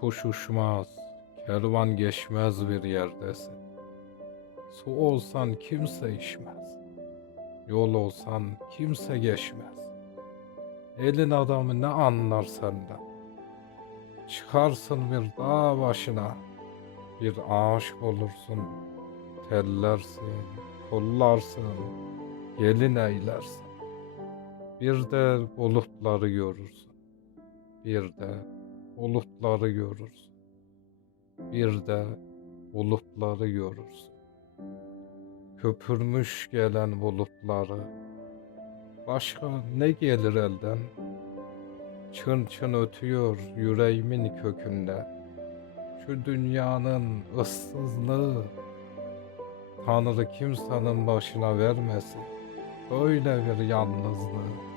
Kuş uçmaz, kervan geçmez bir yerdesin. Su olsan kimse içmez. Yol olsan kimse geçmez. Elin adamı ne anlar senden? Çıkarsın bir dağ başına, bir aşık olursun, tellersin, kollarsın, gelin eylersin. Bir de bulutları görürsün, bir de bulutları görürsün, bir de bulutları görürsün. Köpürmüş gelen bulutları, başka ne gelir elden? Çın çın ötüyor yüreğimin kökünde. Şu dünyanın ıssızlığı. Tanrı kimsenin başına vermesin. Böyle bir yalnızlığı.